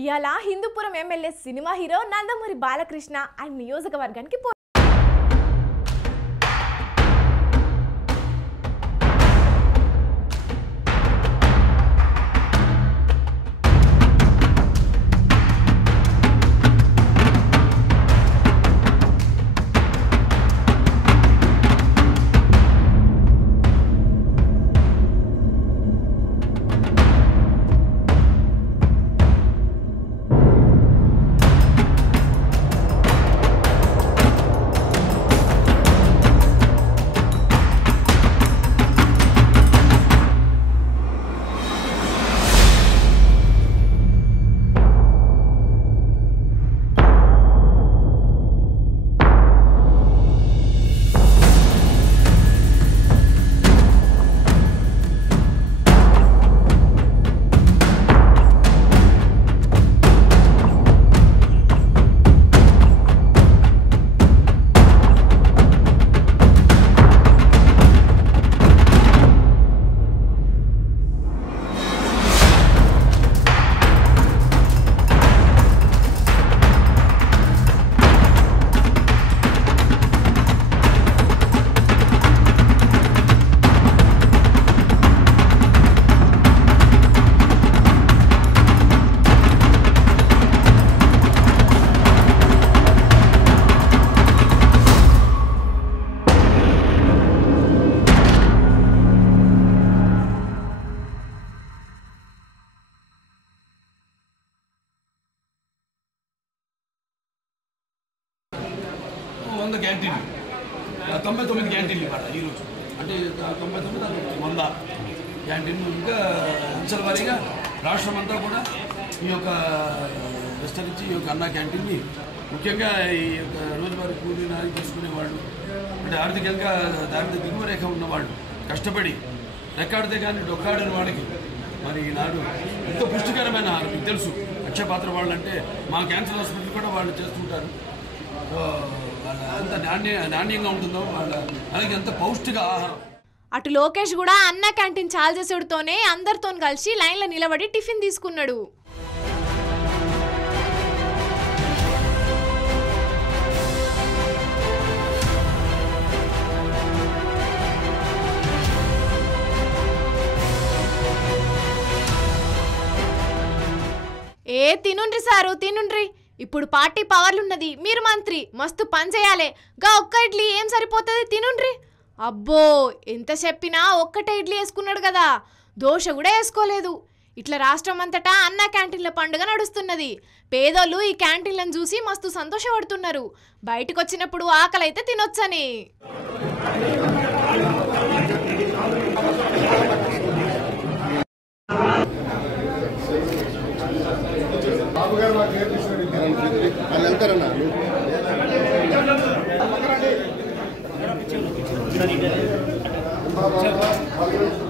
ఇయాల Hindupuram MLA cinema hero Nandamuri Balakrishna ఆ నియోజకవర్గానికి క్యాంటీన్ 99 క్యాంటీన్లు ఇవ్వాలి ఈరోజు అంటే 99 100 క్యాంటీన్లు ఇంకా అంచెల వారీగా రాష్ట్రం అంతా కూడా ఈ యొక్క విస్తరించి ఈ యొక్క అన్నా క్యాంటీన్ని ముఖ్యంగా ఈ యొక్క రోజువారీ కూలీ నాలి చేసుకునేవాళ్ళు అంటే ఆర్థికంగా దారిద్ర్య దిగువ రేఖ ఉన్నవాళ్ళు కష్టపడి రెక్కాడితే కానీ డొక్కాడని వాళ్ళకి మరి ఈనాడు ఎంతో పుష్టికరమైన ఆహారం మీకు తెలుసు అక్షయపాత్ర వాళ్ళు అంటే మా క్యాన్సర్ హాస్పిటల్ కూడా వాళ్ళు చేస్తుంటారు ఎంత నాణ్యంగా ఉంటుందో వాళ్ళ అలాగే ఎంత పౌష్టిక ఆహారం. అటు లోకేష్ కూడా అన్న క్యాంటీన్ చాలు చేసేడుతోనే అందరితో కలిసి లైన్లో నిలబడి టిఫిన్ తీసుకున్నాడు. తినుండ్రి సారు తినుండ్రి, ఇప్పుడు పార్టీ పవర్లున్నది, మీరు మంత్రి, మస్తు పని చేయాలి, గా ఒక్క ఇడ్లీ ఏం సరిపోతుంది, తినుండ్రి. అబ్బో ఎంత చెప్పినా ఒక్కటే ఇడ్లీ వేసుకున్నాడు కదా, దోశ కూడా వేసుకోలేదు. ఇట్లా రాష్ట్రం అంతటా అన్న క్యాంటీన్ల పండుగ నడుస్తున్నది. పేదోళ్ళు ఈ క్యాంటీన్లను చూసి మస్తు సంతోషపడుతున్నారు. బయటకు వచ్చినప్పుడు ఆకలి అయితే తినొచ్చని. వాళ్ళు